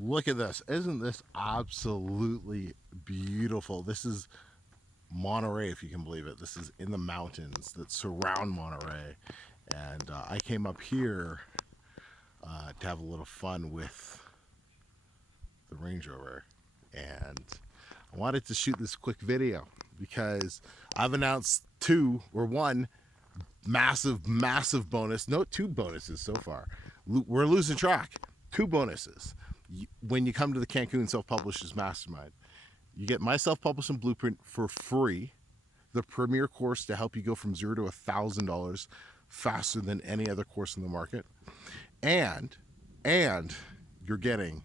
Look at this. Isn't this absolutely beautiful? This is Monterey, if you can believe it. This is in the mountains that surround Monterey. And I came up here to have a little fun with the Range Rover. And I wanted to shoot this quick video because I've announced one massive bonus. No, two bonuses so far. We're losing track. Two bonuses. When you come to the Cancun Self-Publishers Mastermind, you get my self-publishing blueprint for free, the premier course to help you go from $0 to $1,000 faster than any other course in the market, and you're getting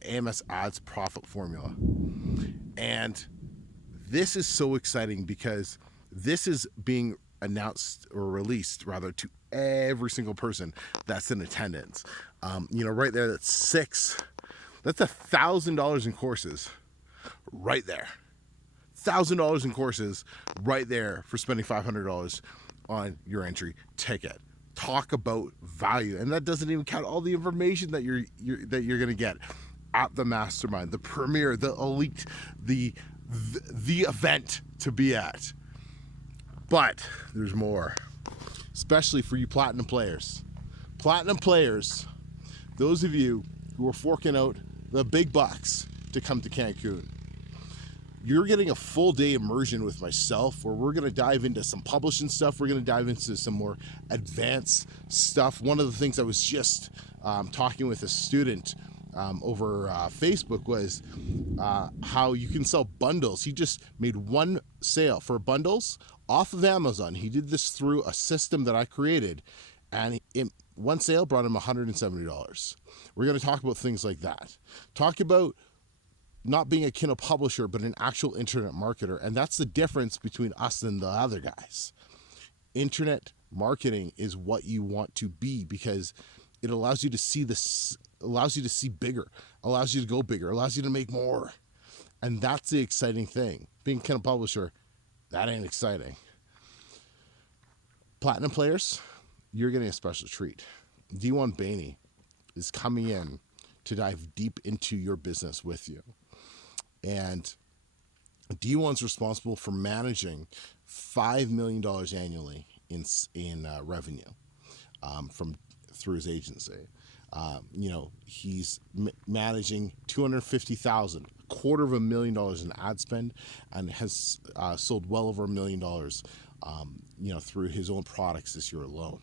the AMS Ads Profit Formula. And this is so exciting because this is being announced or released rather to every single person that's in attendance. Right there, that's $1,000 in courses right there. $1,000 in courses right there for spending $500 on your entry ticket. Talk about value, and that doesn't even count all the information that you're going to get at the mastermind, the premiere, the elite, the event to be at. But there's more, especially for you platinum players. Platinum players, those of you who are forking out the big bucks to come to Cancun, you're getting a full day immersion with myself where we're going to dive into some publishing stuff. We're going to dive into some more advanced stuff. One of the things I was just talking with a student over Facebook was how you can sell bundles. He just made one sale for bundles off of Amazon. He did this through a system that I created, and one sale brought him $170. We're going to talk about things like that. Talk about not being a Kindle publisher, but an actual internet marketer. And that's the difference between us and the other guys. Internet marketing is what you want to be because it allows you to see this, allows you to see bigger, allows you to go bigger, allows you to make more. And that's the exciting thing. Being a Kindle publisher, that ain't exciting. Platinum players, you're getting a special treat. Dewan Bayney is coming in to dive deep into your business with you. And Dewan's responsible for managing $5 million annually in revenue through his agency. He's managing $250,000, $250,000 in ad spend, and has sold well over $1 million, through his own products this year alone.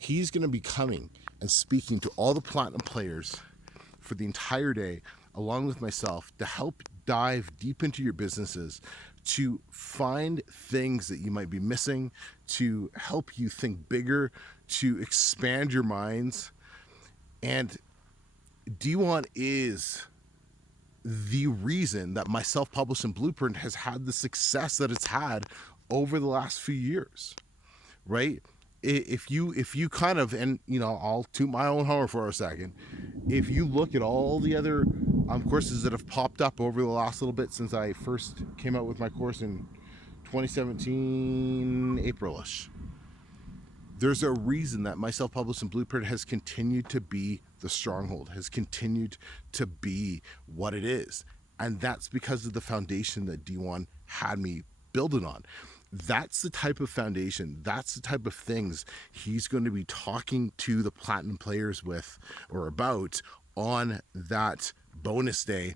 He's going to be coming and speaking to all the platinum players for the entire day, along with myself, to help dive deep into your businesses, to find things that you might be missing, to help you think bigger, to expand your minds. And Dewan is the reason that my self-publishing blueprint has had the success that it's had over the last few years, right? If you kind of, and I'll toot my own horn for a second. If you look at all the other courses that have popped up over the last little bit since I first came out with my course in 2017, April-ish, there's a reason that my self-publishing blueprint has continued to be the stronghold, has continued to be what it is. And that's because of the foundation that Dewan had me building on. That's the type of foundation, that's the type of things he's going to be talking to the platinum players with or about on that bonus day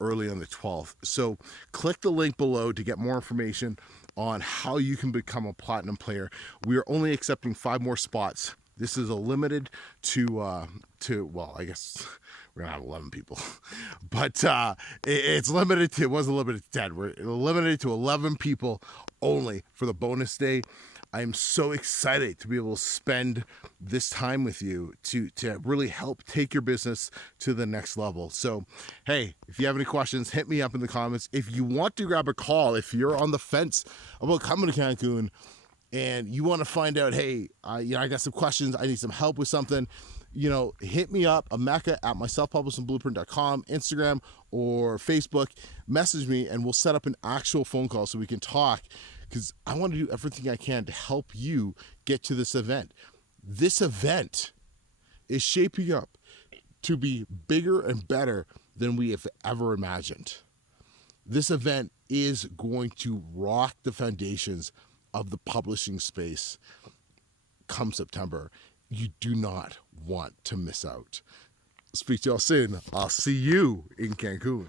early on the 12th. So click the link below to get more information on how you can become a platinum player. We are only accepting 5 more spots. This is a limited to well, I guess we're gonna have 11 people, but it's limited to, it wasn't limited to 10. We're limited to 11 people only for the bonus day. I'm so excited to be able to spend this time with you to really help take your business to the next level. So, hey, if you have any questions, hit me up in the comments. If you want to grab a call, if you're on the fence about coming to Cancun and you want to find out, hey, I got some questions, I need some help with something, hit me up, Emeka at myselfpublishingblueprint.com, Instagram or Facebook, message me and we'll set up an actual phone call so we can talk, because I want to do everything I can to help you get to this event. This event is shaping up to be bigger and better than we have ever imagined. This event is going to rock the foundations of the publishing space come September. You do not want to miss out. Speak to y'all soon. I'll see you in Cancun.